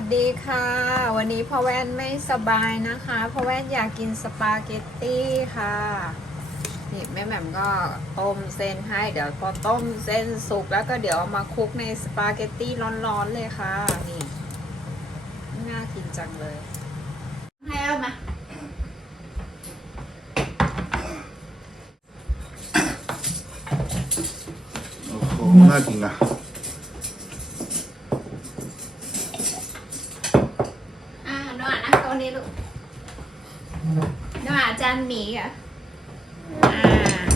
วัสดีค่ะ วันนี้พ่อแว่นไม่สบายนะคะพ่อแว่นอยากกินสปาเกตตี้ค่ะนี่แม่แหม่มก็ต้มเส้นให้เดี๋ยวพอต้มเส้นสุกแล้วก็เดี๋ยวเอามาคลุกในสปาเกตตี้ร้อนๆเลยค่ะ นี่น่ากินจังเลยให้เอามาโอ้โหน่ากินนะ อ่าหนูอ่านนะตัวนี้ลูกห นูอ่านอาจารย์หมีอ่ะอ่า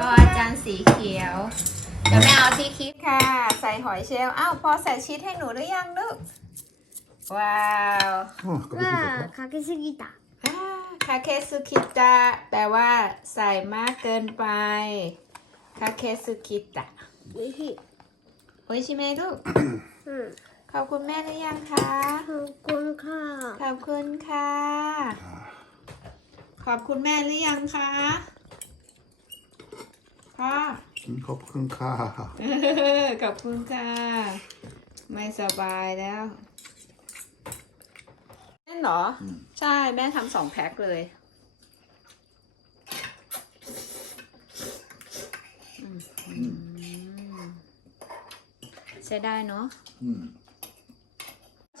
พออาจารย์สีเขียว เดี๋ยวแม่เอาที่คลิปค่ะ ใส่หอยเชลล์อ้าว พอใส่ชีสให้หนูหรือยังลูก ว้าว โอ้กระปุกกระปุกかけすぎた。 อ่าคาเคสุคิตะแปลว่าใส่มากเกินไปคาเคสุคิตะ おいしい。 โอ้ยชิเมลูก うん。 ขอบคุณแม่หรือยังคะ ขอบคุณค่ะ ขอบคุณค่ะ ขอบคุณแม่หรือยังคะพ่อขอบคุณค่ะขอบคุณค่ะ ไม่สบายแล้วแม่เหรอ ใช่แม่ทำสองแพ็คเลยอืมอืมใช้ได้เนาะอืม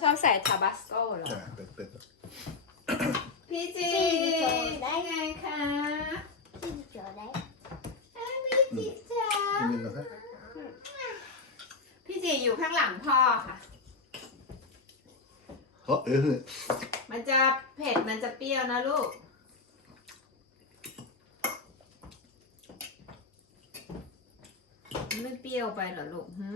ชอบใส่ทาบาสโก้เหรอใช่เป็ดเป็ด พี่จีได้ไงคะพี่จีจ๋าได้พี่จิจ๋าพี่จีอยู่ข้างหลังพ่อค่ะเออเอ, 예. มันจะเผ็ดมันจะเปรี้ยวนะลูก ไม่เปรี้ยวไปหรอลูกหื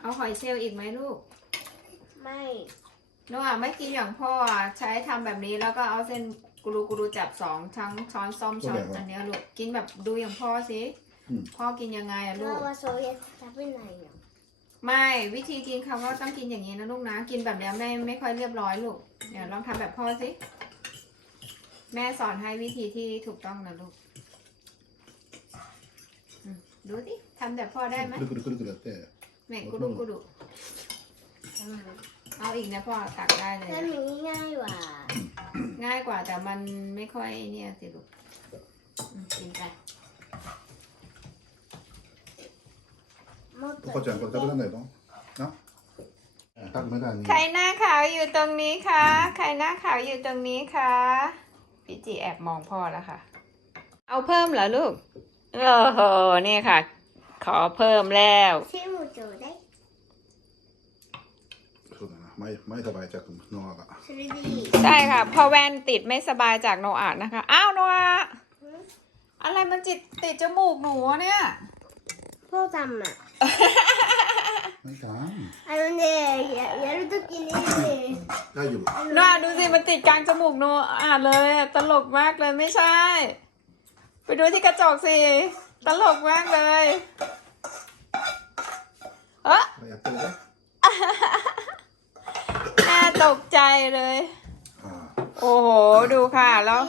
เอาหอยเชลล์อีกไหมลูก ไม่ โน่ะไม่กินอย่างพ่ออ่ะใช้ทำแบบนี้แล้วก็เอาเส้นกูรูกูรูจับสองทั้งช้อนส้อมช้อนอันเนี้ยลูก กินแบบดูอย่างพ่อสิ พ่อกินยังไงอะ 今 ลูก はそうやって食べないよ。 ไม่วิธีกินเขาก็ต้องกินอย่างนี้นะลูกนะ กินแบบเนี้ยไม่ไม่ค่อยเรียบร้อยลูกเดี๋ยวลองทำแบบพ่อสิแม่สอนให้วิธีที่ถูกต้องนะลูกอืมดูสิทำแบบพ่อได้ไหม くるくるくるくるやって แม่กุดุกุดุ เอาอีกนะพ่อตักได้เลย でも苦いわ。 ง่ายกว่าแต่มันไม่ค่อยเนี่ยสิลูกอืมกินไป もっとお母ちゃんこれ食べられないのなตักไม่ได้นี่ ใครหน้าขาวอยู่ตรงนี้คะใครหน้าขาวอยู่ตรงนี้คะพี่จีแอบมองพ่อแล้วค่ะ เอาเพิ่มเหรอลูกโอ้โหนี่ค่ะ ขอเพิ่มแล้ว チームちょうだい。 い ไม่ไม่สบายจากโนอาห์อะใช่ค่ะพอแวนติดไม่สบายจากโนอาห์นะคะอ้าวโนอาห์อะไรมันจิตติดจมูกหนูเนี่ยพ่อจำอะไม่จำอันนี้ยารู้ตุกินนี่ได้อยู่โนอาห์ดูสิมันติดกลางจมูกโนอาห์เลยตลกมากเลยไม่ใช่ ไปดูที่กระจกสิตลกมากเลย ตกใจเลยโอ้โห ดูค่ะแล้ว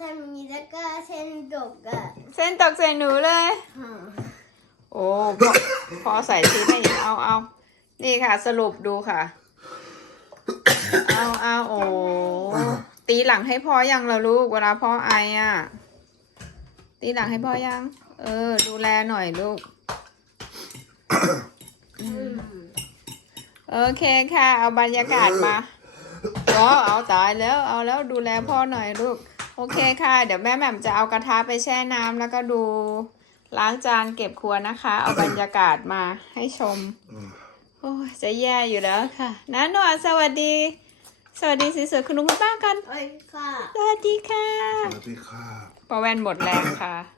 ทำนี้แล้วก็เส้นตกอะเส้นตกใส่หนูเลยโอ้พอใส่ชีสม่เอีกเอาเอานี่ค่ะ สรุปดูค่ะ เอาเอาโอ้ตีหลังให้พ่อยังเราลูกเวลาพ่อไออะ ตีหลังให้พ่อยัง เออ ดูแลหน่อยลูก โอเคค่ะ เอาบรรยากาศมาก็เอาตายแล้วเอาแล้วดูแลพ่อหน่อยลูก โอเคค่ะ เดี๋ยวแม่แม่มจะเอากระทะไปแช่น้ำแล้วก็ดูล้างจานเก็บครัวนะคะ เอาบรรยากาศมาให้ชม โอ้จะแย่อยู่แล้วค่ะน้าหนวดสวัสดี สวัสดีสิสวยคุณลุงคุณป้ากัน สวัสดีค่ะ สวัสดีค่ะประปอแวนหมดแรงค่ะ